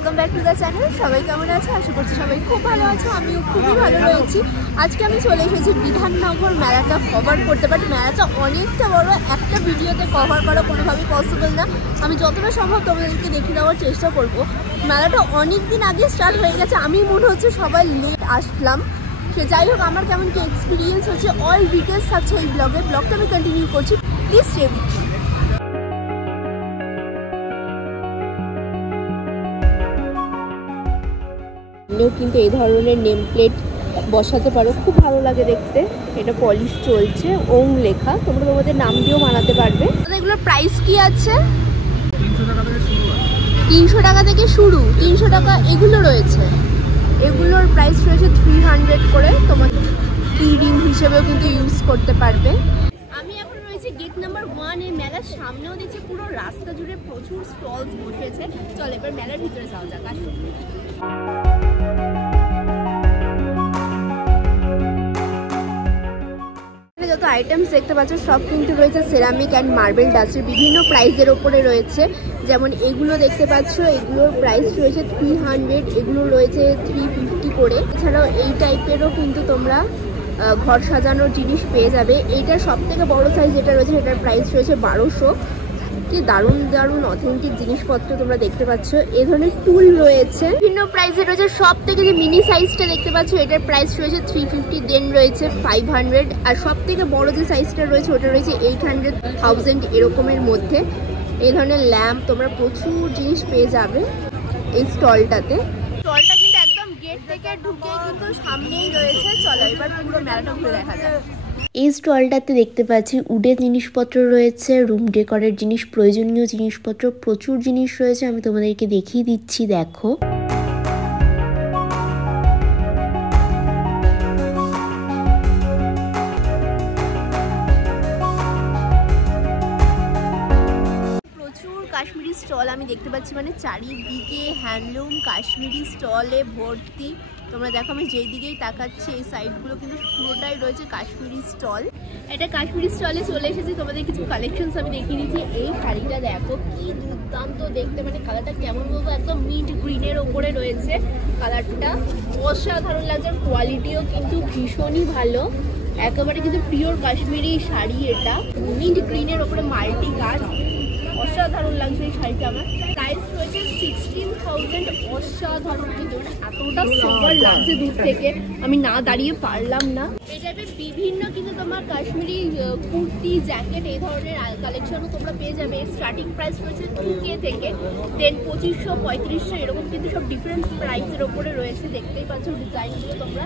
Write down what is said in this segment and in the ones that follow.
Welcome back to the channel. সবাই কেমন আছে? আশা করছি সবাই খুব ভালো আছে, আমিও খুবই ভালো রয়েছি। আজকে আমি চলে এসেছি বিধাননগর মেলাটা কভার করতে, বাট মেলাটা অনেকটা বড়, একটা ভিডিওতে কভার করা কোনোভাবেই পসিবল না। আমি যতটা সম্ভব তোমাদেরকে দেখে দেওয়ার চেষ্টা করব। মেলাটা অনেক দিন আগে স্টার্ট হয়ে গেছে, আমি মনে হচ্ছে সবাই লেট আসলাম। সে যাই হোক, আমার কেমন কি এক্সপিরিয়েন্স হচ্ছে অল ডিটেলস থাকছে এই ব্লগটা আমি কন্টিনিউ করছি। Please stay with me. কিন্তু এই ধরনের নেম প্লেট বসাতে পারো, খুব ভালো লাগে দেখতে। এটা পলিশ চলছে, ওং লেখা, তোমরা তোমাদের নাম দিয়েও বানাতে পারবে। এগুলোর প্রাইস কি আছে? 300 টাকা থেকে শুরু। 300 টাকা এগুলো রয়েছে, এগুলোর প্রাইস রয়েছে 300 করে। তোমার কি রিং হিসেবেও কিন্তু ইউজ করতে পারবে। আমি এখন রয়েছে গেট নাম্বার 1 এর মেলার সামনেও দেখছি পুরো রাস্তা জুড়ে প্রচুর স্টলস বসেছে। চল এবার মেলার ভিতরে যাওয়া যাক। আসুন। যত আইটেমস দেখতে পাচ্ছ সব কিন্তু রয়েছে সেরামিক অ্যান্ড মার্বেল ডাস্টের, বিভিন্ন প্রাইসের ওপরে রয়েছে। যেমন এগুলো দেখতে পাচ্ছ, এগুলোর প্রাইস রয়েছে 300, এগুলো রয়েছে 350 করে। এছাড়াও এই টাইপেরও কিন্তু তোমরা ঘর সাজানোর জিনিস পেয়ে যাবে। এইটার সব থেকে বড় সাইজ যেটা রয়েছে সেটার প্রাইস রয়েছে 1200। কি দারুণ দারুণ অথেন্টিক জিনিসপত্র তোমরা দেখতে পাচ্ছ। এই ধরনের টুল রয়েছে বিভিন্ন প্রাইসে রয়েছে। সব থেকে যে মিনি সাইজটা দেখতে পাচ্ছ এটার প্রাইস রয়েছে 350, দেন রয়েছে 500, আর সব থেকে বড় যে সাইজটা রয়েছে ওটা রয়েছে 800, 1000 এরকমের মধ্যে। এই ধরনের ল্যাম্প তোমরা প্রচুর জিনিস পেয়ে যাবে এই স্টলটাতে। স্টলটা কিন্তু একদম গেট থেকে ঢুকে কিন্তু সামনেই রয়েছে। চলো এবার পুরো মেলাটা ঘুরে দেখা যাক। এই স্টলটাতে দেখতে পাচ্ছি উডের জিনিসপত্র রয়েছে, রুম ডেকোরের জিনিস, প্রয়োজনীয় জিনিসপত্র প্রচুর জিনিস রয়েছে। আমি তোমাদেরকে দেখিয়ে দিচ্ছি, দেখো। প্রচুর কাশ্মীরি স্টল আমি দেখতে পাচ্ছি, মানে চারিদিকে হ্যান্ডলুম কাশ্মীরি স্টলে ভর্তি। তোমরা দেখো, আমি যেই দিকেই তাকাচ্ছি এই সাইডগুলো কিন্তু পুরোটাই রয়েছে কাশ্মীরি স্টল। এটা কাশ্মীরি স্টলে চলে এসেছি, তোমাদের কিছু কালেকশনস আমি দেখিয়ে নিচ্ছি। এই শাড়িটা দেখো কি দুর্দান্ত দেখতে, মানে কালারটা কেমন বলবো, একদম মিন্ট গ্রিনের ওপরে রয়েছে। কালারটা অসাধারণ লাগছে, কোয়ালিটিও কিন্তু ভীষণই ভালো, একেবারে কিন্তু পিওর কাশ্মীরি শাড়ি। এটা মিন্ট গ্রিনের ওপরে মাল্টি কাজ, অসাধারণ লাগছে এই শাড়িটা। আমার প্রাইস রয়েছে 16,000। অসাধারণ কিন্তু, মানে এতটা সুন্দর লাগছে দূর থেকে, আমি না দাঁড়িয়ে পারলাম না। এই টাইপের বিভিন্ন কিন্তু তোমার কাশ্মীরি কুর্তি, জ্যাকেট এই ধরনের কালেকশনও তোমরা পেয়ে যাবে। স্টার্টিং প্রাইস রয়েছে 2K থেকে, দেন 2500, 3500 এরকম কিন্তু সব ডিফারেন্ট প্রাইসের ওপরে রয়েছে। দেখতেই পাচ্ছ ডিজাইনগুলো তোমরা,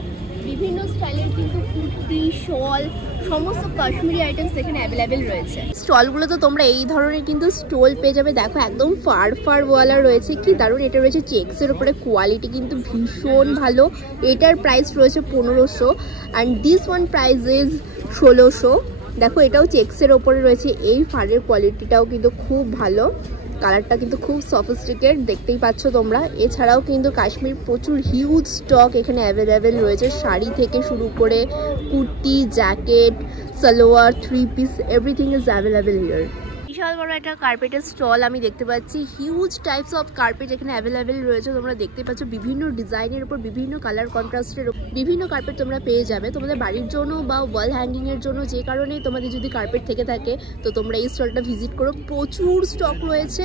বিভিন্ন স্টাইলের কিন্তু কুর্তি, শল, সমস্ত কাশ্মীরি আইটেমস এখানে অ্যাভেলেবেল রয়েছে। স্টলগুলো তো তোমরা এই ধরনের কিন্তু স্টল পেয়ে যাবে। দেখো একদম ফার ওয়ালা রয়েছে, কি দারুণ। এটা রয়েছে চেক্সের উপরে, কোয়ালিটি কিন্তু ভীষণ ভালো। এটার প্রাইস রয়েছে 1500 and this one price is 1600। দেখো এটাও চেক্সের ওপরে রয়েছে। এই ফারের কোয়ালিটিটাও কিন্তু খুব ভালো, কালারটা কিন্তু খুব সফিস্টিকেট, দেখতেই পাচ্ছ তোমরা। এছাড়াও কিন্তু কাশ্মীর প্রচুর হিউজ স্টক এখানে অ্যাভেলেবেল রয়েছে, শাড়ি থেকে শুরু করে kurti, jacket, salwar, 3 piece, everything is available here. বিশাল বড় একটা কার্পেটের স্টল আমি দেখতে পাচ্ছি। হিউজ টাইপস অফ কার্পেট এখানে অ্যাভেলেবেল রয়েছে। তোমরা দেখতে পাচ্ছ বিভিন্ন ডিজাইনের উপর, বিভিন্ন কালার কন্ট্রাস্টের বিভিন্ন কার্পেট তোমরা পেয়ে যাবে তোমাদের বাড়ির জন্য বা ওয়াল হ্যাঙ্গিং এর জন্য। যে কারণে তোমাদের যদি কার্পেট থেকে থাকে তো তোমরা এই স্টলটা ভিজিট করো, প্রচুর স্টক রয়েছে,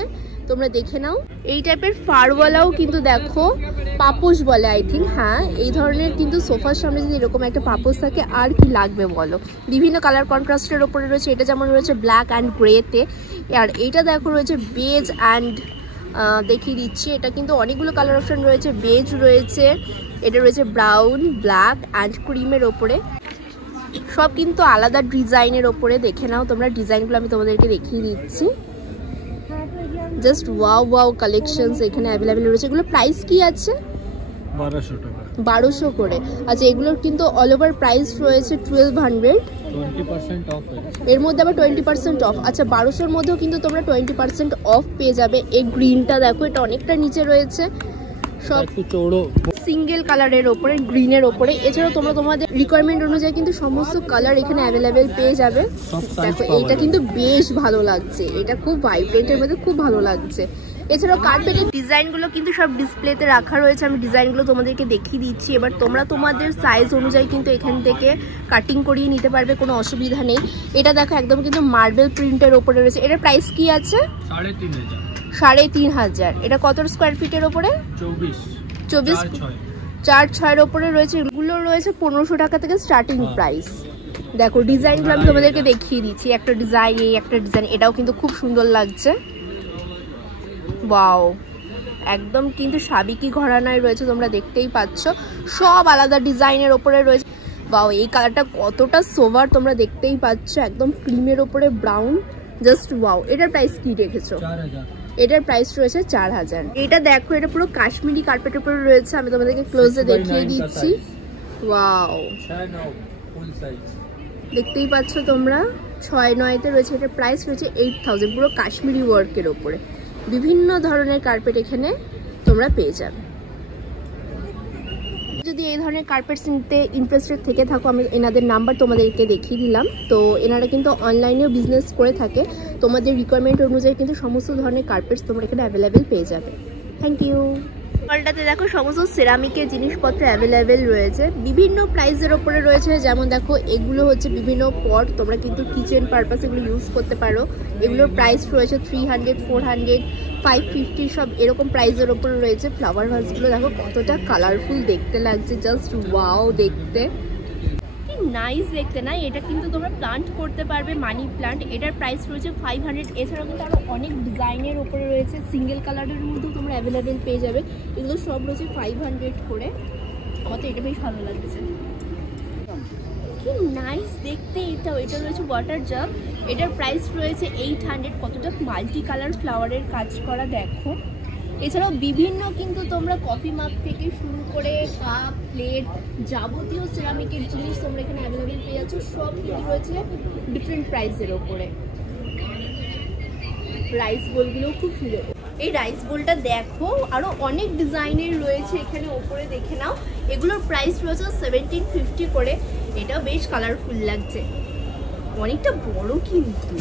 তোমরা দেখে নাও। এই টাইপের ফারওয়ালাও কিন্তু দেখো, পাপোশ বলে আই থিঙ্ক, হ্যাঁ এই ধরনের কিন্তু সোফার সামনে যদি এরকম একটা পাপোশ থাকে আর কি লাগবে বলো। বিভিন্ন কালার কন্ট্রাস্টের ওপরে রয়েছে। এটা যেমন রয়েছে ব্ল্যাক অ্যান্ড গ্রেতে, আর এইটা দেখো রয়েছে বেজ অ্যান্ড দেখিয়ে দিচ্ছি, এটা কিন্তু অনেকগুলো কালার অপশন রয়েছে। বেজ রয়েছে, এটা রয়েছে ব্রাউন, ব্ল্যাক অ্যান্ড ক্রিমের ওপরে, সব কিন্তু আলাদা ডিজাইনের ওপরে। দেখে নাও তোমরা ডিজাইনগুলো, আমি তোমাদেরকে দেখিয়ে দিচ্ছি। জাস্ট ওয়াও কালেকশনস এখানে অ্যাভেলেবেল রয়েছে। এগুলো প্রাইস কি আছে? 1200 টাকা। 1200 করে। আচ্ছা এগুলোর কিন্তু অল ওভার প্রাইস রয়েছে 1200, 20% অফ। এর মধ্যে আবার 20% অফ। আচ্ছা 1200-র মধ্যেও কিন্তু তোমরা 20% অফ পেয়ে যাবে। এই গ্রিনটা দেখো, এটা অনেকটা নিচে রয়েছে, সব সিঙ্গেল কালারের ওপরে, গ্রিনের ওপরে। এছাড়াও তোমরা তোমাদের রিকোয়ারমেন্ট অনুযায়ী কিন্তু সমস্ত কালার এখানে অ্যাভেলেবেল পেয়ে যাবে। দেখো এইটা কিন্তু বেশ ভালো লাগছে, এটা খুব ভাইব্রেন্টের মধ্যে খুব ভালো লাগছে। এছাড়াও কার্পেটের ডিজাইনগুলো কিন্তু সব ডিসপ্লেতে রাখা রয়েছে, আমি ডিজাইনগুলো তোমাদেরকে দেখিয়ে দিচ্ছি। এবার তোমরা তোমাদের সাইজ অনুযায়ী কিন্তু এখান থেকে কাটিং করিয়ে নিতে পারবে, কোনো অসুবিধা নেই। এটা দেখো একদম কিন্তু মার্বেল প্রিন্টের ওপরে রয়েছে। এটার প্রাইস কি আছে? 3,500। এটা কত স্কোয়ার ফিটের ওপরে? 24 4/6 ওপরে রয়েছে। এগুলো রয়েছে 1500 টাকা থেকে স্টার্টিং প্রাইস। দেখো ডিজাইনগুলো আমি তোমাদেরকে দেখিয়ে দিচ্ছি। একটা ডিজাইন, এই একটা ডিজাইন, এটাও কিন্তু খুব সুন্দর লাগছে। ওয়াও, একদম কিন্তু সাবিকি ঘরানায় রয়েছে, তোমরা দেখতেই পাচ্ছ। সব আলাদা ডিজাইনের ওপরে রয়েছে। ওয়াও, এই কালারটা কতটা সোভার তোমরা দেখতেই পাচ্ছ, একদম ক্রিমের ওপরে ব্রাউন, জাস্ট ওয়াও। এটার প্রাইস কি রেখেছো? 4000। এটার প্রাইস রয়েছে 4000। এটা দেখো, এটা পুরো কাশ্মীরি কার্পেটের উপরে রয়েছে, আমি তোমাদেরকে ক্লোজে দেখিয়ে দিচ্ছি। ওয়াও, দেখতেই পাচ্ছ তোমরা, 6/9-তে রয়েছে। এটার প্রাইস রয়েছে 8000, পুরো কাশ্মীরি ওয়ার্কের ওপরে। বিভিন্ন ধরনের কার্পেট এখানে তোমরা পেয়ে যাবে। যদি এই ধরনের কার্পেটস নিতে ইন্টারেস্টেড থেকে থাকো, আমি এনাদের নাম্বার তোমাদেরকে দেখিয়ে দিলাম। তো এনারা কিন্তু অনলাইনেও বিজনেস করে থাকে, তোমাদের রিকোয়ারমেন্ট অনুযায়ী কিন্তু সমস্ত ধরনের কার্পেটস তোমরা এখানে অ্যাভেলেবেল পেয়ে যাবে। Thank you. মলটাতে দেখো সমস্ত সেরামিকের জিনিসপত্র অ্যাভেলেবেল রয়েছে, বিভিন্ন প্রাইসের ওপরে রয়েছে। যেমন দেখো এগুলো হচ্ছে বিভিন্ন পট, তোমরা কিন্তু কিচেন পারপাস এগুলো ইউজ করতে পারো। এগুলোর প্রাইস রয়েছে 300, 400, 550 সব এরকম প্রাইসের ওপরে রয়েছে। ফ্লাওয়ার ভাসগুলো দেখো কতটা কালারফুল দেখতে লাগছে, জাস্ট ওয়াও দেখতে, নাইস দেখতে না? এটা কিন্তু তোমরা প্লান্ট করতে পারবে, মানি প্লান্ট। এটার প্রাইস রয়েছে 500। এছাড়াও কিন্তু আরও অনেক ডিজাইনের ওপরে রয়েছে, সিঙ্গেল কালারের মধ্যেও তোমরা অ্যাভেলেবেল পেয়ে যাবে। এগুলো সব রয়েছে 500 করে। আমার তো এটা বেশ ভালো লাগছে, কি নাইস দেখতে। এটা রয়েছে ওয়াটার জাগ, এটার প্রাইস রয়েছে 800। কতটা মাল্টি কালার ফ্লাওয়ারের কাজ করা দেখো। এছাড়াও বিভিন্ন কিন্তু তোমরা কফি মাগ থেকে শুরু করে কাপ, প্লেট, যাবতীয় সিরামিকের জিনিস তোমরা এখানে অ্যাভেলেবেল পেয়ে যাচ্ছ। সব কিন্তু রয়েছে ডিফারেন্ট প্রাইসের ওপরে। রাইস বোলগুলোও খুব সুন্দর। এই রাইস বোলটা দেখো, আরও অনেক ডিজাইনের রয়েছে এখানে ওপরে, দেখে নাও। এগুলোর প্রাইস রয়েছে 1750 করে। এটাও বেশ কালারফুল লাগছে, অনেকটা বড় কিন্তু,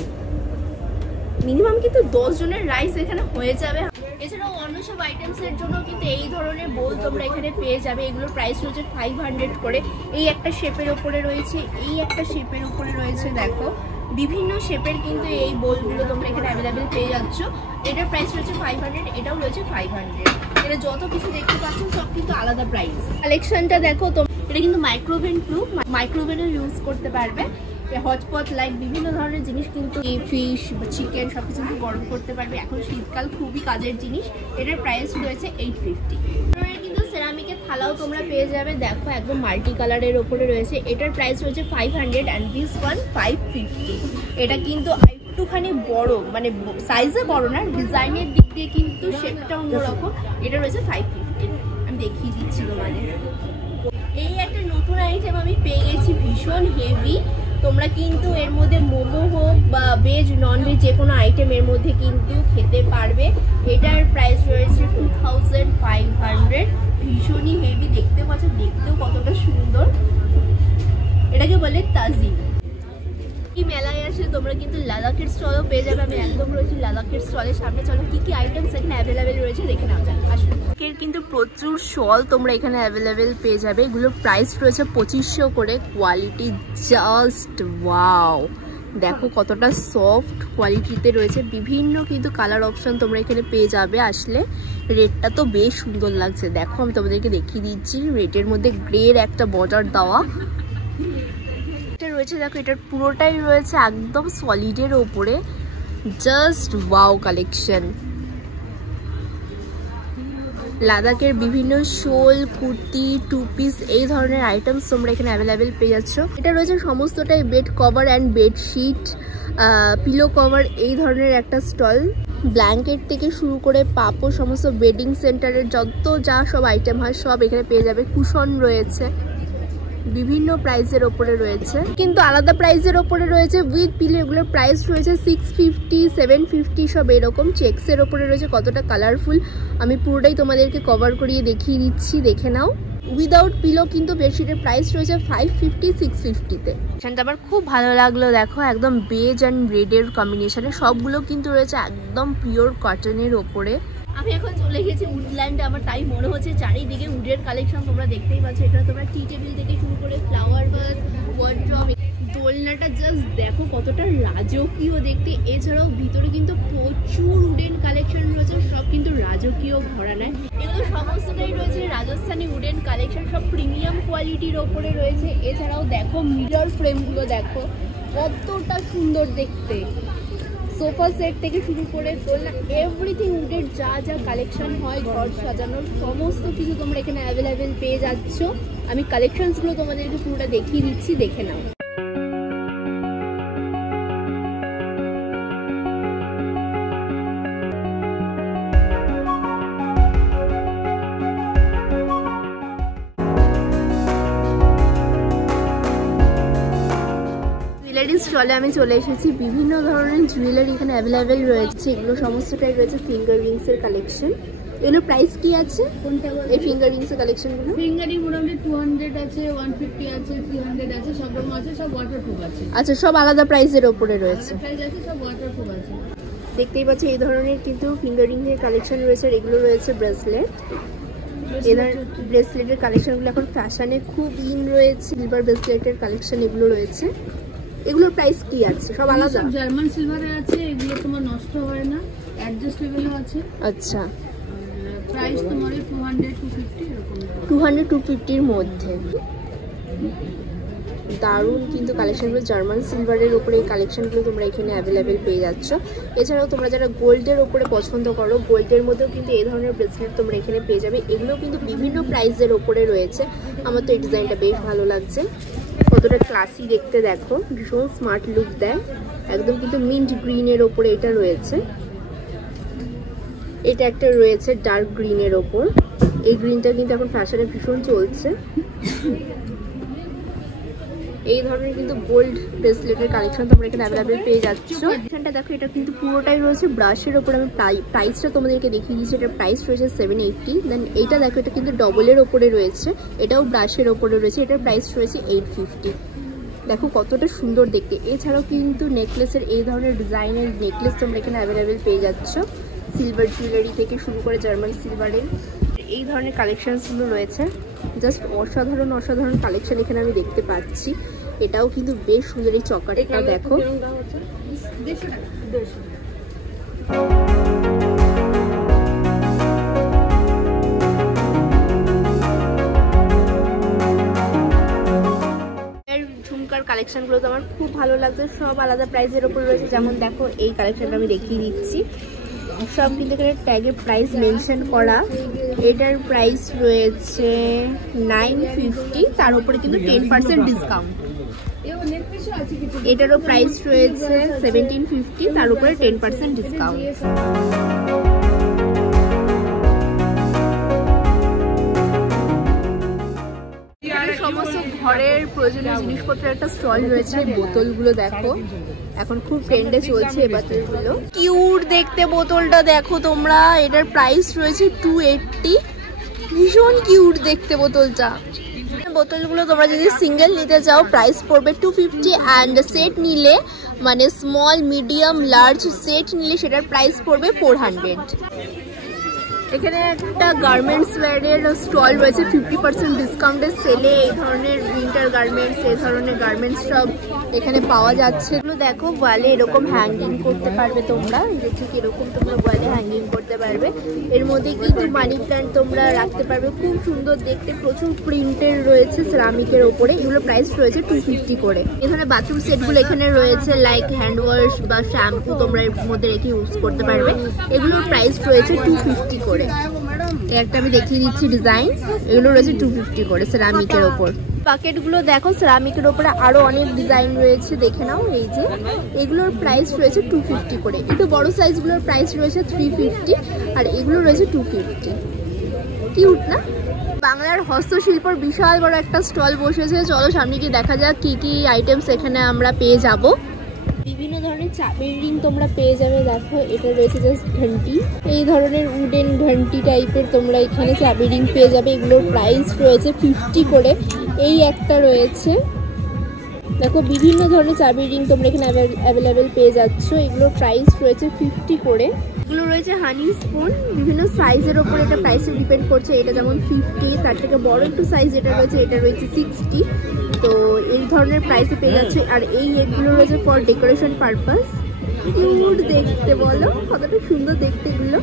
মিনিমাম কিন্তু 10 জনের রাইস এখানে হয়ে যাবে। এছাড়াও অন্য সব আইটেমসের জন্য কিন্তু এই ধরনের বোল তোমরা এখানে পেয়ে যাবে। এগুলোর প্রাইস রয়েছে 500 করে। এই একটা শেপের ওপরে রয়েছে, এই একটা শেপের ওপরে রয়েছে, দেখো বিভিন্ন শেপের কিন্তু এই বোলগুলো তোমরা এখানে অ্যাভেলেবেল পেয়ে যাচ্ছ। এটার প্রাইস রয়েছে 500, এটাও রয়েছে 500। এটা যত কিছু দেখতে পাচ্ছ সব কিন্তু আলাদা প্রাইস। কালেকশনটা দেখো, এটা কিন্তু মাইক্রোওভেন প্রুফ, মাইক্রোওভেনও ইউজ করতে পারবে। হটপট লাইক বিভিন্ন ধরনের জিনিস কিন্তু, এই ফিশ বা চিকেন সব কিছু কিন্তু গরম করতে পারবে। এখন শীতকাল, খুবই কাজের জিনিস। এটার প্রাইস রয়েছে 850। কিন্তু সেরামিকের থালাও তোমরা পেয়ে যাবে, দেখো একদম মাল্টি কালারের ওপরে রয়েছে। এটার প্রাইস রয়েছে 500 অ্যান্ড দিস ওয়ান 550। এটা কিন্তু একটুখানি বড়, মানে সাইজে বড় না, ডিজাইনের দিক দিয়ে কিন্তু শেপটা অন্যরকম। এটা রয়েছে 550। আমি দেখিয়ে দিচ্ছি তোমাদের। এই একটা নতুন আইটেম আমি পেয়ে গেছি, ভীষণ হেভি। তোমরা কিন্তু এর মধ্যে মোমো হোক বা ভেজ নন ভেজ যে কোনো আইটেম এর মধ্যে কিন্তু খেতে পারবে। এটার প্রাইস রয়েছে 2500। ভীষণই হেভি দেখতে পাচ্ছ, দেখতেও কতটা সুন্দর। এটাকে বলে তাজিম। এই মেলায় আসলে তোমরা কিন্তু লাদাখের স্টলও পেয়ে যাবে। আমি একদম রয়েছি লাদাখের স্টলের সামনে। চলো কি কি আইটেমস এখানে অ্যাভেলেবেল রয়েছে দেখে নাও যাক। আসলে কিন্তু প্রচুর শল তোমরা এখানে অ্যাভেলেবেল পেয়ে যাবে। এগুলোর প্রাইস রয়েছে 2500 করে। কোয়ালিটি জাস্ট ওয়াও, দেখো কতটা সফট কোয়ালিটিতে রয়েছে। বিভিন্ন কিন্তু কালার অপশন তোমরা এখানে পেয়ে যাবে। আসলে রেটটা তো বেশ সুন্দর লাগছে, দেখো আমি তোমাদেরকে দেখিয়ে দিচ্ছি। রেটের মধ্যে গ্রের একটা বর্ডার দেওয়া রয়েছে, দেখো এটার পুরোটাই রয়েছে একদম সলিডের ওপরে। Just wow collection. লাদাখের বিভিন্ন শোল, কুর্তি, টু পিস এই ধরনের আইটেমস তোমরা এখানে অ্যাভেলেবেল পেয়ে যাচ্ছ। এটা রয়েছে সমস্তটাই bed cover and bedsheet, pillow cover এই ধরনের একটা স্টল। ব্ল্যাঙ্কেট থেকে শুরু করে পাপড়, সমস্ত বেডিং সেন্টারের যত যা সব আইটেম হয় সব এখানে পেয়ে যাবে। কুশন রয়েছে, বিভিন্ন প্রাইসের ওপরে রয়েছে, কিন্তু আলাদা প্রাইসের ওপরে রয়েছে উইথ পিলো। এগুলোর প্রাইস রয়েছে 650, 750 সব এরকম। চেক্সের ওপরে রয়েছে, কতটা কালারফুল আমি পুরোটাই তোমাদেরকে কভার করিয়ে দেখিয়ে দিচ্ছি, দেখে নাও। উইদাউট পিলো কিন্তু বেডশিটের প্রাইস রয়েছে 550, 650-তে। এখানটা আমার খুব ভালো লাগলো, দেখো একদম বেজ অ্যান্ড রেডের কম্বিনেশনে। সবগুলো কিন্তু রয়েছে একদম পিওর কটনের ওপরে। আমি এখন চলে গেছি উডল্যান্ডে। আমার তাই মনে হচ্ছে চারিদিকে উডের কালেকশন তোমরা দেখতেই পাচ্ছ। এখানে তোমরা টি টেবিল থেকে শুরু করে ফ্লাওয়ার ভাস, ওয়ার্ড্রপ, দোলনাটা জাস্ট দেখো কতটা রাজকীয় দেখতে। এছাড়াও ভিতরে কিন্তু প্রচুর উডেন কালেকশন রয়েছে, সব কিন্তু রাজকীয় ঘরানায়। এগুলো সমস্তটাই রয়েছে রাজস্থানী উডেন কালেকশন, সব প্রিমিয়াম কোয়ালিটির ওপরে রয়েছে। এছাড়াও দেখো মিরর ফ্রেমগুলো দেখো কতটা সুন্দর দেখতে। সোফা সেট থেকে শুরু করে দোলনা, এভরিথিং উডের যা যা কালেকশন হয় ঘর সাজানোর সমস্ত কিছু তোমরা এখানে অ্যাভেলেবেল পেয়ে যাচ্ছ। আমি কালেকশনসগুলো তোমাদেরকে পুরোটা দেখিয়ে দিচ্ছি, দেখে নাও। জুয়েলারি স্টলে আমি চলে এসেছি। বিভিন্ন ধরনের জুয়েলারি এখানে অ্যাভেলেবেল রয়েছে। এগুলো সমস্তটাই রয়েছে ফিঙ্গার রিংসের কালেকশন। এগুলোর প্রাইস কি আছে? কোনটা এই ফিঙ্গার রিংসের কালেকশনগুলো? ফিঙ্গারিং মোটামুটি 200 আছে, 150 আছে, 300 আছে, সব রকম আছে, সব ওয়াটারপ্রুফ আছে। আচ্ছা, সব আলাদা প্রাইসের ওপরে রয়েছে। প্রাইস আছে, সব ওয়াটারপ্রুফ আছে। দেখতেই পাচ্ছি এই ধরনের কিন্তু ফিঙ্গার রিংসের কালেকশন রয়েছে। এগুলো রয়েছে ব্রেসলেট। এদের ব্রেসলেটের কালেকশনগুলো এখন ফ্যাশনে খুব ইন রয়েছে। সিলভার ব্রেসলেটের কালেকশন এগুলো রয়েছে। এগুলোর প্রাইস কি আছে? সব আলাদা। জার্মান সিলভারে আছে, এগুলো তোমার নষ্ট হয় না, অ্যাডজাস্টেবলও আছে। আচ্ছা, প্রাইস তোমার 200 250 এরকম। 200 250 মধ্যে দারুণ কিন্তু কালেকশনগুলো। জার্মান সিলভারের উপরে এই কালেকশনগুলো তোমরা এখানে অ্যাভেলেবেল পেয়ে যাচ্ছ। এছাড়াও তোমরা যারা গোল্ডের ওপরে পছন্দ করো, গোল্ডের মধ্যেও কিন্তু এই ধরনের ব্রেসলেট তোমরা এখানে পেয়ে যাবে। এগুলো কিন্তু বিভিন্ন প্রাইসের ওপরে রয়েছে। আমার তো এই ডিজাইনটা বেশ ভালো লাগছে, কতটা ক্লাসি দেখতে দেখো, ভীষণ স্মার্ট লুক দেয়। একদম কিন্তু মিন্ট গ্রিনের ওপরে এটা রয়েছে। এটা একটা রয়েছে ডার্ক গ্রিনের ওপর। এই গ্রিনটা কিন্তু এখন ফ্যাশনে ভীষণ চলছে। এই ধরনের কিন্তু গোল্ড ব্রেসলেটের কালেকশন তোমরা এখানে অ্যাভেলেবেল পেয়ে যাচ্ছ। এখানটা দেখো, এটা কিন্তু পুরোটাই রয়েছে ব্রাশের ওপর। আমি প্রাইসটা তোমাদেরকে দেখিয়ে দিচ্ছি। এটার প্রাইস রয়েছে 780। দেন এইটা দেখো, এটা কিন্তু ডবলের ওপরে রয়েছে, এটাও ব্রাশের ওপরে রয়েছে। এটার প্রাইস রয়েছে 850। দেখো কতটা সুন্দর দেখতে। এছাড়াও কিন্তু নেকলেসের এই ধরনের ডিজাইনের নেকলেস তোমরা এখানে অ্যাভেলেবেল পেয়ে যাচ্ছ। সিলভার জুয়েলারি থেকে শুরু করে জার্মান সিলভারের এই ধরনের কালেকশনসগুলো রয়েছে। জাস্ট অসাধারণ অসাধারণ কালেকশন এখানে আমি দেখতে পাচ্ছি। এটাও কিন্তু বেশ সুন্দর। এই চকারটা দেখো, ঝুমকার কালেকশনগুলো তো আমার খুব ভালো লাগছে। সব আলাদা প্রাইসের ওপর রয়েছে। যেমন দেখো এই কালেকশনটা আমি দেখিয়ে দিচ্ছি, সব কিন্তু এখানে ট্যাগে প্রাইস মেনশন করা। এটার প্রাইস রয়েছে 950, তার উপরে কিন্তু 10% ডিসকাউন্ট। এটারও প্রাইস রয়েছে 1750, তার উপরে 10% ডিসকাউন্ট। সমস্ত ঘরের প্রয়োজনীয় জিনিসপত্রের একটা স্টল রয়েছে। বোতলগুলো দেখো, এখন খুব ট্রেন্ডে চলছে এই বোতলগুলো। কিউট দেখতে বোতলটা দেখো তোমরা। এটার প্রাইস রয়েছে 280। ভীষণ কিউট দেখতে বোতলটা। বোতলগুলো তোমরা যদি সিঙ্গেল নিতে চাও প্রাইস পড়বে 250, অ্যান্ড সেট নিলে মানে স্মল মিডিয়াম লার্জ সেট নিলে সেটার প্রাইস পড়বে 400। এখানে একটা গার্মেন্টস ওয়্যারের স্টল রয়েছে 50% ডিসকাউন্টের সেলে। এই ধরনের উইন্টার গার্মেন্টস, এই ধরনের গার্মেন্টস সব এখানে পাওয়া যাচ্ছে। এগুলো দেখো ওয়ালে এরকম হ্যাঙ্গিং করতে পারবে তোমরা। ঠিক এরকম তোমরা ওয়ালে হ্যাঙ্গিং করতে পারবে। এর মধ্যে কিন্তু মানি প্ল্যান্ট তোমরা রাখতে পারবে, খুব সুন্দর দেখতে। প্রচুর প্রিন্টের রয়েছে সেরামিকের ওপরে। এগুলো প্রাইস রয়েছে 250 করে। এখানে বাথরুম সেটগুলো এখানে রয়েছে, লাইক হ্যান্ড ওয়াশ বা শ্যাম্পু তোমরা এর মধ্যে রেখে ইউজ করতে পারবে। এগুলোর প্রাইস রয়েছে 250 করে। একটা আমি দেখিয়ে দিচ্ছি ডিজাইন, এগুলো রয়েছে 250 করে সেরামিকের ওপর। বাকেটগুলো দেখো সেরামিকের ওপরে আরো অনেক ডিজাইন রয়েছে, দেখে নাও। এই যে এগুলোর প্রাইস রয়েছে 250 করে। একটু বড় সাইজগুলোর প্রাইস রয়েছে 350, আর এগুলো রয়েছে 250। কিউট না? বাংলার হস্তশিল্পর বিশাল বড় একটা স্টল বসেছে। চলো সামনে গিয়ে দেখা যাক কি কি আইটেমস এখানে আমরা পেয়ে যাব। বিভিন্ন ধরনের চাবির রিং তোমরা পেয়ে যাবে। দেখো এটা রয়েছে জাস্ট ঘন্টি, এই ধরনের উডেন ঘন্টি টাইপের তোমরা এখানে চাবির রিং পেয়ে যাবে। এগুলোর প্রাইস রয়েছে 50 করে। এই একটা রয়েছে, দেখো বিভিন্ন ধরনের চাবির রিং তোমরা এখানে অ্যাভেলেবেল পেয়ে যাচ্ছ। এগুলোর প্রাইস রয়েছে 50 করে। এগুলো রয়েছে হানি স্পুন, বিভিন্ন সাইজের ওপর এটা প্রাইসে ডিপেন্ড করছে। এটা যেমন 50, তার থেকে বড় একটু সাইজ যেটা রয়েছে এটা রয়েছে 60। তো এই ধরনের প্রাইসে পেয়ে যাচ্ছে। আর এই এগুলো রয়েছে ফর ডেকোরেশন পারপাস। কিউট দেখতে, বলো কতটা সুন্দর দেখতে এগুলো।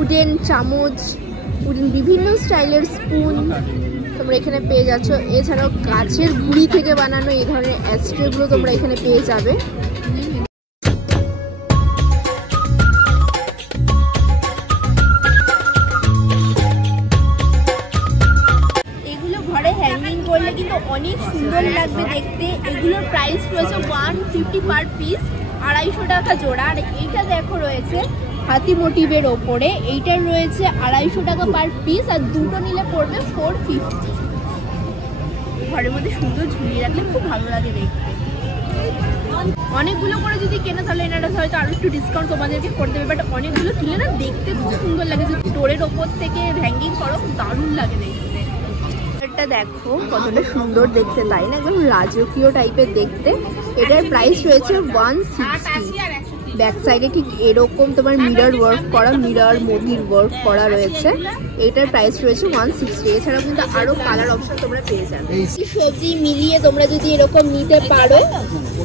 উডেন চামচ, উডেন বিভিন্ন স্টাইলের স্পুন তোমরা এখানে পেয়ে যাচ্ছ। এছাড়াও গাছের গুঁড়ি থেকে বানানো এই ধরনের অ্যাস্ট্রেগুলো তোমরা এখানে পেয়ে যাবে। এগুলো ঘরে হ্যাঙ্গিং করলে কিন্তু অনেক সুন্দর লাগবে দেখতে। এগুলোর প্রাইস রয়েছে 150 পার পিস, 250 টাকা জোড়া। আর এইটা দেখো রয়েছে হাতি মোটিভের ওপরে, এইটার রয়েছে 250 টাকা পার পিস, আর দুটো নিলে পড়বে 450। ঘরের মধ্যে সুন্দর ঝুলিয়ে রাখলে খুব ভালো লাগে দেখতে। অনেকগুলো করে যদি কেনা তাহলে এনারা হয়তো আরো একটু ডিসকাউন্ট তোমাদেরকে করে দেবে, বাট অনেকগুলো কিনে না দেখতে খুব সুন্দর লাগে। যদি ডোরের ওপর থেকে হ্যাঙ্গিং করো দারুণ লাগে দেখতে। এটা দেখো কতটা সুন্দর দেখতে, তাই না? একদম রাজকীয় টাইপের দেখতে। এটার প্রাইস রয়েছে 160। ব্যাক সাইডে ঠিক এরকম তোমার মিরর ওয়ার্ক করা, মিরর মোতির ওয়ার্ক করা রয়েছে। এটার প্রাইস রয়েছে 160। এছাড়াও কিন্তু আরো কালার অপশন তোমরা পেয়ে যাবে। সবজি মিলিয়ে তোমরা যদি এরকম নিতে পারো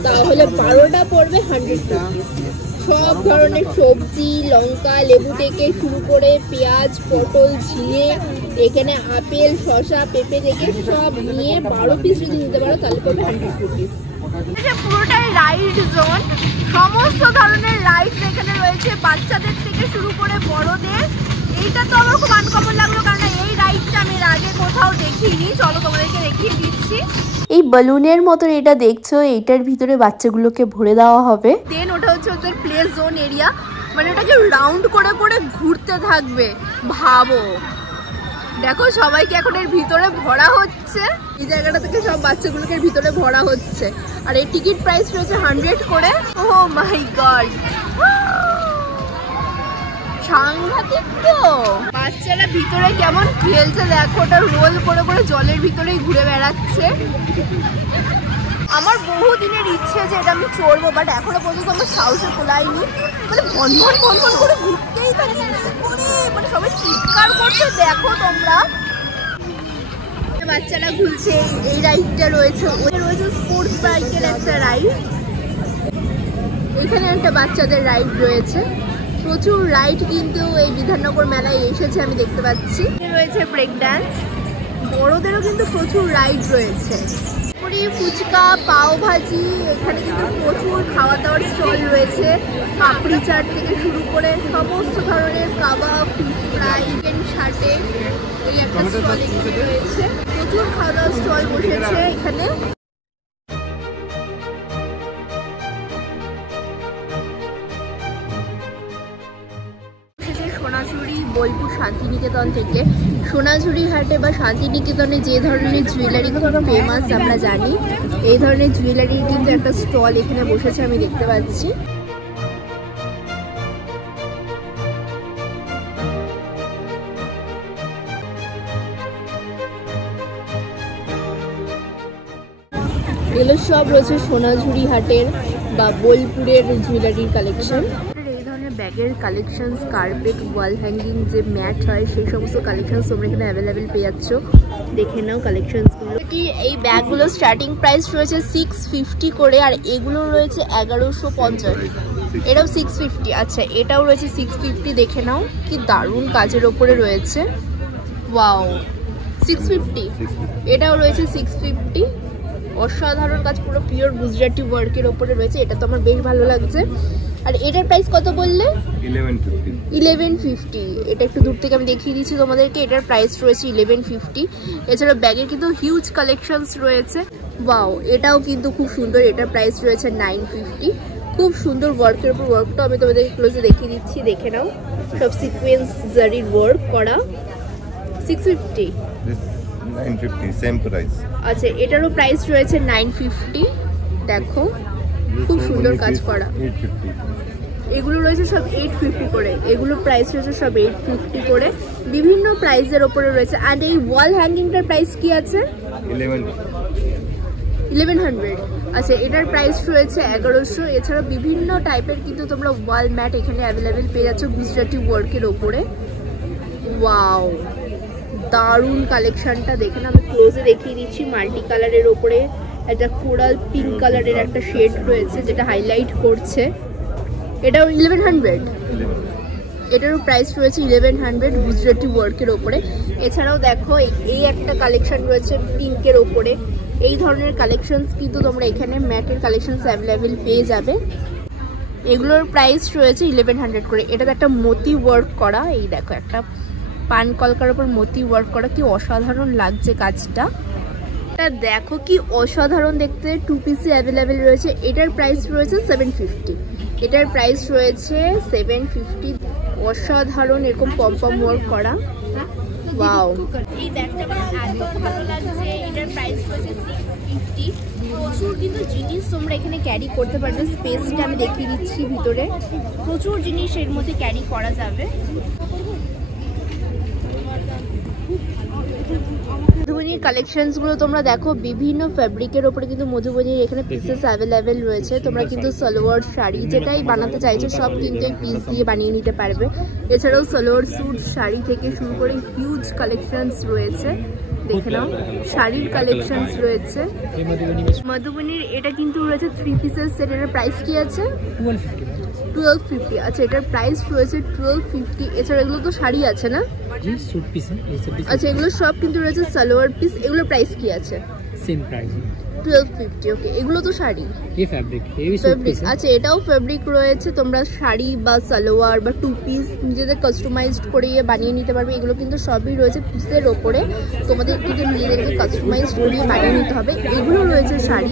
তাহলে 12টা পড়বে 100 রুপিস। সব ধরনের সবজি, লঙ্কা, লেবু থেকে শুরু করে পেঁয়াজ, পটল, ঝিঙে, এখানে আপেল, শসা, পেঁপে থেকে সব নিয়ে 12 পিস যদি নিতে পারো তাহলে পড়বে 100 রুপিস। পুরোটাই রাইড জোন, সমস্ত ধরনের রাইডস এখানে রয়েছে, বাচ্চাদের থেকে শুরু করে বড়দের। এইটা তো আমার খুব আনকমন লাগলো, কারণ এই রাইডটা আমি আগে কোথাও দেখিনি। চলো তোমাদেরকে দেখিয়ে দিচ্ছি। এই বালুনের মতন এটা দেখছো, এইটার ভিতরে বাচ্চাগুলোকে ভরে দেওয়া হবে। দেন ওটা হচ্ছে ওদের প্লে জোন এরিয়া, মানে ওটাকে রাউন্ড করে করে ঘুরতে থাকবে। ভাবো, দেখো সবাইকে এখন এর ভিতরে ভরা হচ্ছে। এই জায়গাটা থেকে সব বাচ্চাগুলোকে ভিতরে ভরা হচ্ছে। আর এই টিকিট প্রাইস রয়েছে 100 করে। ও মাই গড, সাংঘাতিক তো। বাচ্চারা ভিতরে কেমন খেলছে দেখো, ওটা রোল করে করে জলের ভিতরেই ঘুরে বেড়াচ্ছে। আমার বহু দিনের ইচ্ছে যে এটা আমি চড়বো, বাট এখনো পর্যন্ত আমার সাহসে খোলাইনি। মানে ভনভন ভনভন করে ঘুরতেই থাকি, মানে সবাই চিৎকার করছে দেখো তোমরা। বাচ্চারা ঘুরছে, এই রাইডটা রয়েছে। ওটা রয়েছে স্পোর্টস বাইকের একটা রাইড, এখানে একটা বাচ্চাদের রাইড রয়েছে। প্রচুর রাইড কিন্তু এই বিধাননগর মেলায় এসেছে আমি দেখতে পাচ্ছি। রয়েছে ব্রেক ডান্স, বড়দেরও কিন্তু প্রচুর রাইড রয়েছে। পুরি, ফুচকা, পাও ভাজি, এখানে কিন্তু প্রচুর খাওয়া দাওয়ার স্টল রয়েছে। পাপড়ি চাট থেকে শুরু করে সমস্ত ধরনের কাবাব, ফিশ ফ্রাই, চিকেন শাটে, এই একটা স্টল এখানে রয়েছে। প্রচুর খাওয়া দাওয়ার স্টল বসেছে এখানে। সোনাঝুরি বোলপুর শান্তিনিকেতন থেকে। সোনাঝুরি হাটে বা শান্তিনিকেতনে যে ধরনের জুয়েলারি খুব ফেমাস আমরা জানি, এই ধরনের জুয়েলারির কিন্তু একটা স্টল এখানে বসেছে আমি দেখতে পাচ্ছি। এগুলো সব রয়েছে সোনাঝুরি হাটের বা বোলপুরের জুয়েলারির কালেকশন। ব্যাগের কালেকশন, কার্পেট, ওয়াল হ্যাঙ্গিং, যে ম্যাট হয় সেই সমস্ত কালেকশন তোমরা এখানে অ্যাভেলেবেল পেয়ে যাচ্ছ। দেখে নাও কালেকশনসগুলো। কি এই ব্যাগগুলো স্টার্টিং প্রাইস রয়েছে 650 করে, আর এগুলো রয়েছে 1150। এটাও 650। আচ্ছা, এটাও রয়েছে 650। দেখে নাও কি দারুণ কাজের ওপরে রয়েছে। ওয়াও, 650। এটাও রয়েছে 650। অসাধারণ কাজ, পুরো পিওর গুজরাটি ওয়ার্কের ওপরে রয়েছে। এটা তো আমার বেশ ভালো লাগছে। আর এটার প্রাইস কত বললে? 1150। এটা একটু দূর থেকে আমি দেখিয়ে দিচ্ছি তোমাদেরকে। এটার প্রাইস রয়েছে 1150। এছাড়া ব্যাগের কিন্তু হিউজ কালেকশনস রয়েছে। ওয়াও, এটাও কিন্তু খুব সুন্দর। এটার প্রাইস রয়েছে 950। খুব সুন্দর ওয়ার্কের উপর ওয়ার্কটা আমি তোমাদেরকে ক্লোজে দেখিয়ে দিচ্ছি, দেখে নাও। সব সিকোয়েন্স জারির ওয়ার্ক করা। 650। 950 সেম প্রাইস। আচ্ছা, এটারও প্রাইস রয়েছে 950। দেখো খুব সুন্দর কাজ করা। এগুলো রয়েছে সব 850 করে। এগুলোর প্রাইস রয়েছে সব 850 করে, বিভিন্ন প্রাইসের ওপরে রয়েছে। আর এই ওয়াল হ্যাঙ্গিংটার প্রাইস কি আছে? 1100। আচ্ছা, এটার প্রাইস রয়েছে 1100। এছাড়া বিভিন্ন টাইপের কিন্তু তোমরা ওয়াল ম্যাট এখানে অ্যাভেলেবেল পেয়ে যাচ্ছ গুজরাটি ওয়ার্কের ওপরে। ওয়াও, দারুণ কালেকশনটা দেখে না, আমি ক্লোজে দেখিয়ে দিচ্ছি। মাল্টি কালারের ওপরে একটা কোরাল পিঙ্ক কালারের একটা শেড রয়েছে যেটা হাইলাইট করছে। এটাও 1100, এটারও প্রাইস রয়েছে 1100 গুজরাটি ওয়ার্কের ওপরে। এছাড়াও দেখো এই একটা কালেকশন রয়েছে পিঙ্কের ওপরে। এই ধরনের কালেকশনস কিন্তু তোমরা এখানে ম্যাটের কালেকশনস অ্যাভেলেবেল পেয়ে যাবে। এগুলোর প্রাইস রয়েছে 1100 করে। এটাতে একটা মতি ওয়ার্ক করা, এই দেখো একটা পান কলকার ওপর মতি ওয়ার্ক করা, কি অসাধারণ লাগছে কাজটা। এটা দেখো কি অসাধারণ দেখতে, 2 পিসে অ্যাভেলেবেল রয়েছে। এটার প্রাইস রয়েছে 750, এটার প্রাইস রয়েছে 750। অসাধারণ এরকম পম্পম ওয়ার্ক করা। ওয়াও, এই ব্যাগটা আমার এত ভালো লাগছে। এটার প্রাইস রয়েছে 650। প্রচুর কিন্তু জিনিস তোমরা এখানে ক্যারি করতে পারবে। স্পেসটা আমি দেখিয়ে দিচ্ছি, ভিতরে প্রচুর জিনিস এর মধ্যে ক্যারি করা যাবে। মধুবনীর কালেকশনসগুলো তোমরা দেখো, বিভিন্ন ফ্যাব্রিকের ওপরে কিন্তু মধুবনীর এখানে পিসেস অ্যাভেলেবেল রয়েছে। তোমরা কিন্তু সালোয়ার শাড়ি যেটাই বানাতে চাইছো সব কিন্তু এই পিস দিয়ে বানিয়ে নিতে পারবে। এছাড়াও সালোয়ার স্যুট শাড়ি থেকে শুরু করে হিউজ কালেকশনস রয়েছে। দেখে নাও, শাড়ির কালেকশনস রয়েছে মধুবনীর। এটা কিন্তু রয়েছে 3 পিসের সেট। এটার প্রাইস কি আছে? 1250। আচ্ছা, এটার প্রাইস রয়েছে 1250। এছাড়া এগুলো তো শাড়ি আছে না? আচ্ছা, এগুলো সব কিন্তু রয়েছে সালোয়ার পিস। এগুলোর প্রাইস কি আছে? Same price 1250। ওকে, এগুলো তো শাড়ি, ये फैब्रिक ये भी सूट ফেব্রিক। पीस है। আচ্ছা, এটাও ফেব্রিক রয়েছে। তোমরা শাড়ি বা সালোয়ার বা 2 পিস নিজেদের কাস্টমাইজড করে বানিয়ে নিতে পারবে। এগুলো কিন্তু সবই রয়েছে পিসের ওপরে, তোমাদের কিন্তু নিজেদেরকে কাস্টমাইজড করে বানিয়ে নিতে হবে। এগুলো রয়েছে শাড়ি,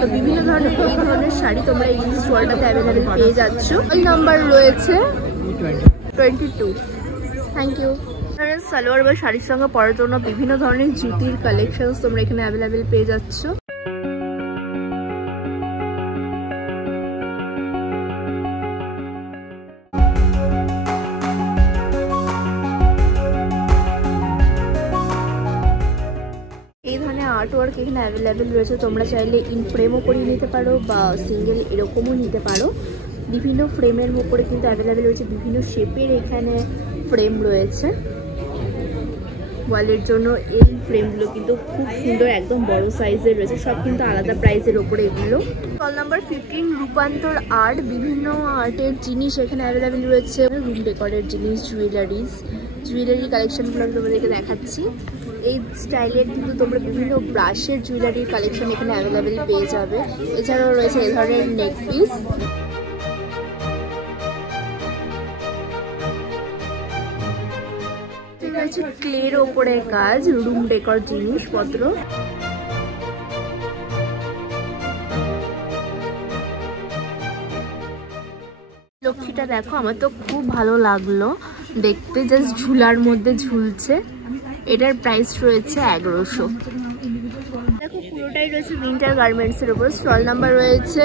তো বিভিন্ন ধরনের এই ধরনের শাড়ি তোমরা এই স্টলটাতে অ্যাভেলেবেল পেয়ে যাচ্ছ। এই নাম্বার রয়েছে 22। Thank you. সালোয়ার বা শাড়ির সঙ্গে পরার জন্য বিভিন্ন ধরনের জুতির কালেকশনস তোমরা এখানে অ্যাভেলেবেল পেয়ে যাচ্ছ। এই ধরনের আর্টওয়ার্ক এখানে অ্যাভেলেবেল রয়েছে। তোমরা চাইলে ইন ফ্রেমও করে নিতে পারো বা সিঙ্গেল এরকমও নিতে পারো। বিভিন্ন ফ্রেমের উপরে কিন্তু অ্যাভেলেবেল রয়েছে, বিভিন্ন শেপের এখানে ফ্রেম রয়েছে। ওয়ালের জন্য এই ফ্রেমগুলো কিন্তু খুব সুন্দর, একদম বড় সাইজের রয়েছে। সব কিন্তু আলাদা প্রাইসের ওপরে এগুলো। স্টল নাম্বার 15 রূপান্তর আর্ট। বিভিন্ন আর্টের জিনিস এখানে অ্যাভেলেবেল রয়েছে। রুম ডেকোরের জিনিস, জুয়েলারি কালেকশনগুলো আমি তোমাদেরকে দেখাচ্ছি। এই স্টাইলের কিন্তু তোমরা বিভিন্ন ব্রাশের জুয়েলারির কালেকশন এখানে অ্যাভেলেবেল পেয়ে যাবে। এছাড়াও রয়েছে এই ধরনের নেক পিস। ক্লের ওপরে কাজ, রুম ডেকোর জিনিসপত্র। লক্ষ্মীটা দেখো, আমার তো খুব ভালো লাগলো দেখতে, জাস্ট ঝুলার মধ্যে ঝুলছে। এটার প্রাইস রয়েছে 1100। দেখো, পুরোটাই রয়েছে উইন্টার গার্মেন্টসের উপর। স্টল নাম্বার রয়েছে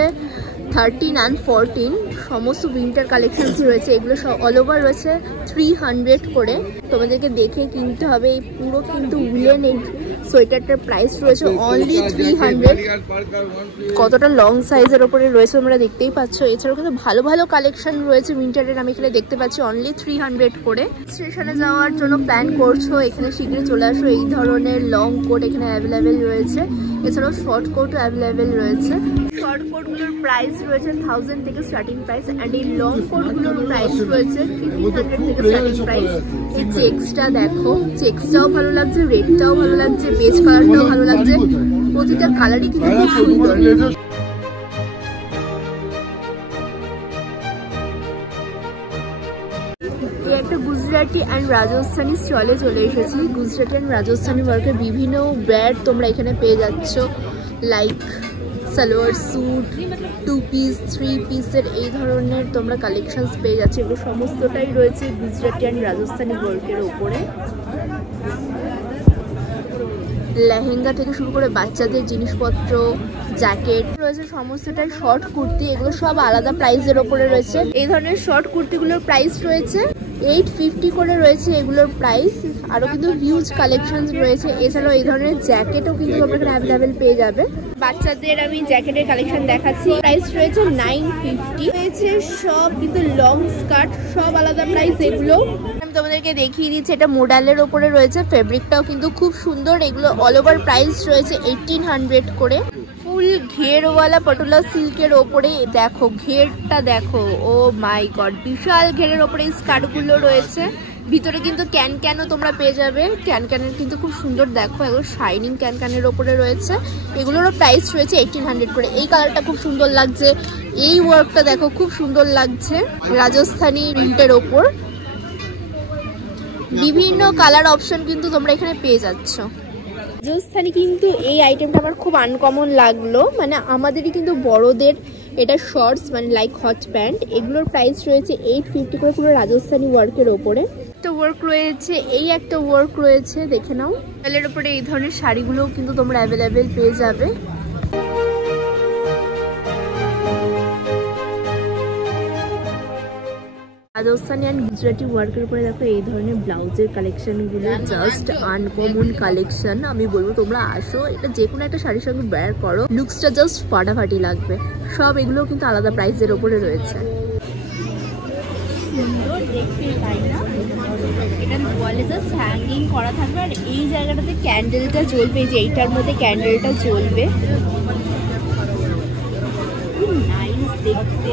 13 and 14। সমস্ত উইন্টার কালেকশনস রয়েছে। এগুলো সব অল ওভার রয়েছে 300 করে। তোমাদেরকে দেখে কিনতে হবে। এই পুরো কিন্তু উলেন এই সোয়েটারটার প্রাইস রয়েছে অনলি 300। কতটা লং সাইজের ওপরে রয়েছে তোমরা দেখতেই পাচ্ছ। এছাড়াও কিন্তু ভালো ভালো কালেকশন রয়েছে উইন্টারের, আমি এখানে দেখতে পাচ্ছি অনলি 300 করে। স্টেশনে যাওয়ার জন্য প্ল্যান করছো, এখানে শীঘ্রই চলে আসো। এই ধরনের লং কোট এখানে অ্যাভেলেবেল রয়েছে। এছাড়াও শর্ট কোটও অ্যাভেলেবেল রয়েছে। শর্ট কোটগুলোর প্রাইস রয়েছে 1000 থেকে স্টার্টিং প্রাইস, অ্যান্ড এই লং কোটগুলোর প্রাইস রয়েছে 1500 থেকে স্টার্টিং প্রাইস। এই চেক্সটা দেখো, চেক্সটাও ভালো লাগছে, রেডটাও ভালো লাগছে, বেজ কালারটাও ভালো লাগছে। প্রতিটা কালারই কিন্তু খুব সুন্দর। একটা গুজরাটি অ্যান্ড রাজস্থানি স্টলে চলে এসেছি। গুজরাটি অ্যান্ড রাজস্থানি ওয়ার্কের বিভিন্ন ব্র্যান্ড তোমরা এখানে পেয়ে যাচ্ছ, লাইক সালোয়ার স্যুট, 2 পিস, 3 পিসের এই ধরনের তোমরা কালেকশনস পেয়ে যাচ্ছ। এগুলো সমস্তটাই রয়েছে গুজরাটি অ্যান্ড রাজস্থানি ওয়ার্কের ওপরে। লেহেঙ্গা থেকে শুরু করে বাচ্চাদের জিনিসপত্র, জ্যাকেট রয়েছে, সমস্তটাই। শর্ট কুর্তি, এগুলো সব আলাদা প্রাইসের ওপরে রয়েছে। এই ধরনের শর্ট কুর্তিগুলোর প্রাইস রয়েছে 850 করে রয়েছে এগুলোর প্রাইস। আরও কিন্তু হিউজ কালেকশনস রয়েছে। এছাড়াও এই ধরনের জ্যাকেটও কিন্তু তোমরা এখানে অ্যাভেলেবেল পেয়ে যাবে। বাচ্চাদের আমি জ্যাকেটের কালেকশন দেখাচ্ছি। প্রাইস রয়েছে 950 রয়েছে। সব কিন্তু লং স্কার্ট, সব আলাদা প্রাইস। এগুলো আমি তোমাদেরকে দেখিয়ে দিচ্ছি। এটা মোডালের ওপরে রয়েছে, ফেব্রিকটাও কিন্তু খুব সুন্দর। এগুলো অল ওভার প্রাইস রয়েছে 1800 করে। ফুল ঘেরওয়ালা পটোলা সিল্কের ওপরে দেখো, ঘেরটা দেখো, ও মাই গড, বিশাল ঘেরের ওপরে স্কার্টগুলো রয়েছে। ভিতরে কিন্তু ক্যানও তোমরা পেয়ে যাবে। ক্যানের কিন্তু খুব সুন্দর, দেখো এগুলো শাইনিং ক্যানের ওপরে রয়েছে। এগুলোরও প্রাইস রয়েছে 1800 করে। এই কালারটা খুব সুন্দর লাগছে। এই ওয়ার্কটা দেখো, খুব সুন্দর লাগছে, রাজস্থানি প্রিন্টের ওপর। বিভিন্ন কালার অপশন কিন্তু তোমরা এখানে পেয়ে যাচ্ছ। রাজস্থানি কিন্তু এই আইটেমটা আমার খুব আনকমন লাগলো, মানে আমাদেরই কিন্তু বড়দের এটা শর্টস, মানে লাইক হট প্যান্ট। এগুলোর প্রাইস রয়েছে 850 করে, পুরো রাজস্থানি ওয়ার্কের ওপরে। একটা ওয়ার্ক রয়েছে, এই একটা ওয়ার্ক রয়েছে, দেখে নাও। এর উপরে এই ধরনের শাড়িগুলোও কিন্তু তোমরা অ্যাভেলেবেল পেয়ে যাবে। রাজস্থানি অ্যান্ড গুজরাটি ওয়ার্কের উপরে দেখো এই ধরনের ব্লাউজের কালেকশনগুলো জাস্ট আনকমন কালেকশন। আমি বলবো তোমরা আসো, এটা যে কোনো একটা শাড়ির সঙ্গে বেয়ার করো, লুকসটা জাস্ট ফাটাফাটি লাগবে। সব এগুলো কিন্তু আলাদা প্রাইসের ওপরে রয়েছে। সুন্দর দেখতে, তাই না? এটা ওয়ালে জাস্ট হ্যাঙ্গিং করা থাকবে, আর এই জায়গাটাতে ক্যান্ডেলটা জ্বলবে, যে এইটার মধ্যে ক্যান্ডেলটা জ্বলবে। নাইস দেখতে।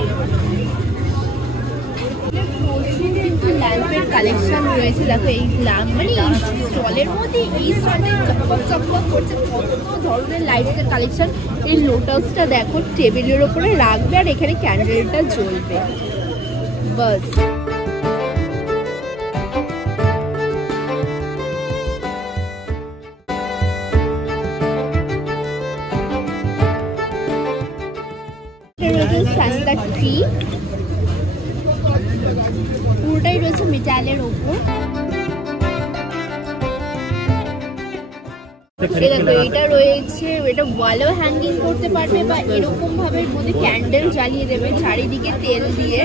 কিন্তু ল্যাম্পের কালেকশন রয়েছে, দেখো এই ল্যাম্প, মানে এই স্টলের মধ্যে এই স্টলে চকচক করছে কত ধরনের লাইটসের কালেকশন। এই লোটাসটা দেখো টেবিলের ওপরে রাখবে, আর এখানে ক্যান্ডেলটা জ্বলবে, বাস। সান্তা ট্রি পুরোটাই রয়েছে মেটালের ওপর। এটা রয়েছে, এটা ওয়ালও হ্যাঙ্গিং করতে পারবে, বা এরকম ভাবে মধ্যে ক্যান্ডেল জ্বালিয়ে দেবে চারিদিকে তেল দিয়ে,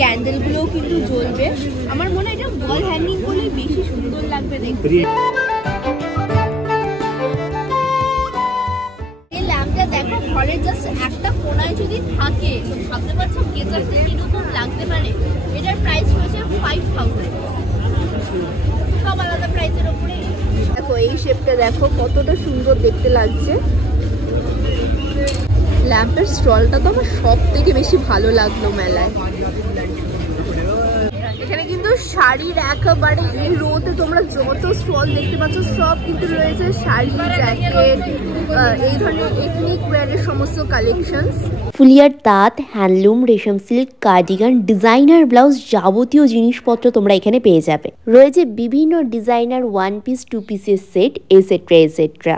ক্যান্ডেল গুলোও কিন্তু জ্বলবে। আমার মনে হয় এটা ওয়াল হ্যাঙ্গিং করলে বেশি সুন্দর লাগবে দেখতে। এই ল্যাম্পটা দেখো ঘরের জাস্ট একটা কোনায় যদি থাকে, তো ভাবতে পারছো গেজারটা কিরকম লাগতে পারে। এটার প্রাইস রয়েছে 5000, সব আলাদা প্রাইসের ওপরে। দেখো এই শেপটা দেখো কতটা সুন্দর দেখতে লাগছে। ল্যাম্পের স্টলটা তো আমার সব থেকে বেশি ভালো লাগলো মেলায়। এখানে কিন্তু শাড়ির একেবারে এই রোতে তোমরা যত স্টল দেখতে পাচ্ছ সব কিন্তু রয়েছে শাড়ি, জ্যাকেট, এই ধরনের এথনিক ওয়্যারের সমস্ত কালেকশনস। ফুলিয়ার তাঁত, হ্যান্ডলুম, রেশম সিল্ক, কার্ডিগান, ডিজাইনার ব্লাউজ, যাবতীয় জিনিসপত্র তোমরা এখানে পেয়ে যাবে। রয়েছে বিভিন্ন ডিজাইনার 1 পিস 2 পিসের সেট, এটসেট্রা এটসেট্রা।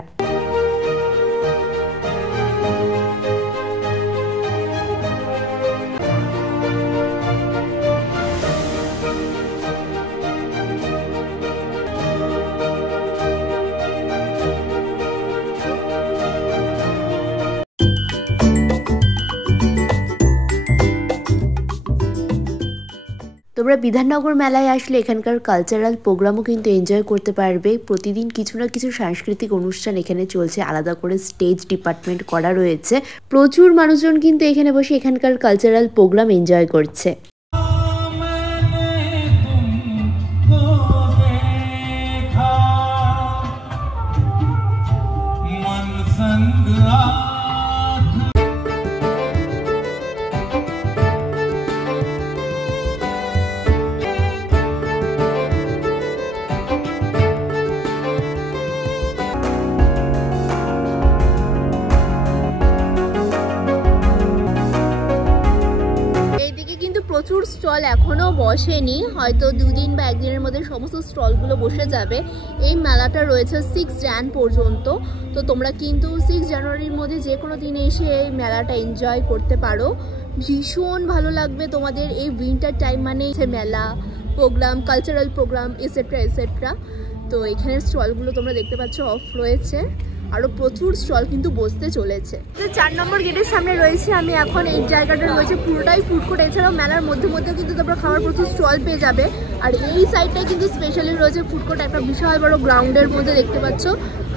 তোমরা বিধাননগর মেলায় আসলে এখানকার কালচারাল প্রোগ্রামও কিন্তু এনজয় করতে পারবে। প্রতিদিন কিছু না কিছু সাংস্কৃতিক অনুষ্ঠান এখানে চলছে, আলাদা করে স্টেজ ডিপার্টমেন্ট করা রয়েছে। প্রচুর মানুষজন কিন্তু এখানে বসে এখানকার কালচারাল প্রোগ্রাম এনজয় করছে। প্রচুর স্টল এখনো বসেনি, হয়তো 2 দিন বা 1 দিনের মধ্যে সমস্ত স্টলগুলো বসে যাবে। এই মেলাটা রয়েছে 6 জানুয়ারি পর্যন্ত, তো তোমরা কিন্তু 6 জানুয়ারির মধ্যে যে কোনো দিনে এসে এই মেলাটা এনজয় করতে পারো। ভীষণ ভালো লাগবে তোমাদের। এই উইন্টার টাইম মানে মেলা, programme, cultural programme, etcetera etcetera. তো এখানের স্টলগুলো তোমরা দেখতে পাচ্ছ অফ রয়েছে। আরো প্রচুর স্টল কিন্তু বসতে চলেছে। 4 নম্বর গেটের সামনে রয়েছে আমি এখন। এই জায়গাটা রয়েছে পুরোটাই ফুড কোর্ট, এছাড়াও মেলার মধ্যে মধ্যে কিন্তু তোমরা খাওয়ার প্রচুর স্টল পেয়ে যাবে। আর এই সাইডটাই কিন্তু স্পেশালি রয়েছে ফুড কোর্ট, একটা বিশাল বড় গ্রাউন্ডের মধ্যে দেখতে পাচ্ছ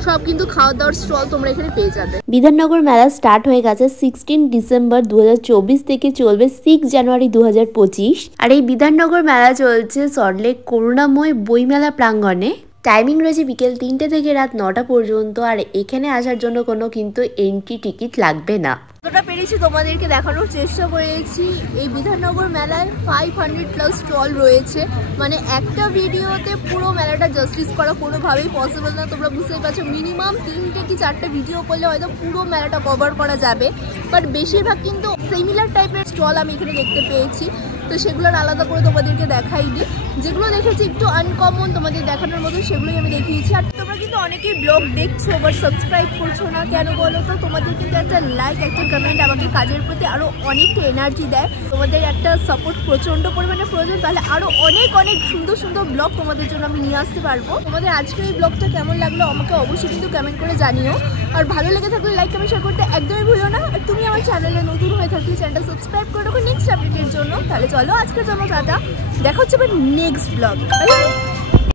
সব কিন্তু খাওয়া দাওয়ার স্টল তোমরা এখানে পেয়ে যাবে। বিধাননগর মেলা স্টার্ট হয়ে গেছে 16 ডিসেম্বর 2024 থেকে, চলবে 6 জানুয়ারি 2025। আর এই বিধাননগর মেলা চলছে সল্টলেক করুণাময় বইমেলা প্রাঙ্গণে। টাইমিং রয়েছে বিকেল 3টে থেকে রাত 9টা পর্যন্ত। আর এখানে আসার জন্য কোনো কিন্তু এন্ট্রি টিকিট লাগবে না। যতটা পেরেছি তোমাদেরকে দেখানোর চেষ্টা করেছি। এই বিধাননগর মেলায় 500+ স্টল রয়েছে, মানে একটা ভিডিওতে পুরো মেলাটা জাস্টিস করা কোনোভাবেই পসিবল না। তোমরা বুঝতেই পারছো মিনিমাম 3টে কি 4টে ভিডিও করলে হয়তো পুরো মেলাটা কভার করা যাবে, বাট বেশিরভাগ কিন্তু সিমিলার টাইপের স্টল আমি এখানে দেখতে পেয়েছি। তো সেগুলোর আলাদা করে তোমাদেরকে দেখাইনি, যেগুলো দেখেছি একটু আনকমন তোমাদের দেখানোর মতো সেগুলোই আমি দেখিয়েছি। আর তোমরা কিন্তু অনেকেই ব্লগ দেখছো বাট সাবস্ক্রাইব করছো না কেন বলো তো? তোমাদের কিন্তু একটা লাইক, একটা কমেন্ট আমাকে কাজের প্রতি আরও অনেকটা এনার্জি দেয়। তোমাদের একটা সাপোর্ট প্রচণ্ড পরিমাণে প্রয়োজন, তাহলে আরও অনেক অনেক সুন্দর সুন্দর ব্লগ তোমাদের জন্য আমি নিয়ে আসতে পারবো। তোমাদের আজকের এই ব্লগটা কেমন লাগলো আমাকে অবশ্যই কিন্তু কমেন্ট করে জানিও। আর ভালো লেগে থাকলে লাইক কমেন্ট শেয়ার করতে একদমই ভুলো না। আর তুমি আমার চ্যানেলে নতুন হয়ে থাকলে চ্যানেলটা সাবস্ক্রাইব করে রাখো নেক্সট আপডেটের জন্য। তাহলে চলো আজকের জন্য টাটা, দেখা হচ্ছে নেক্সট ব্লগ।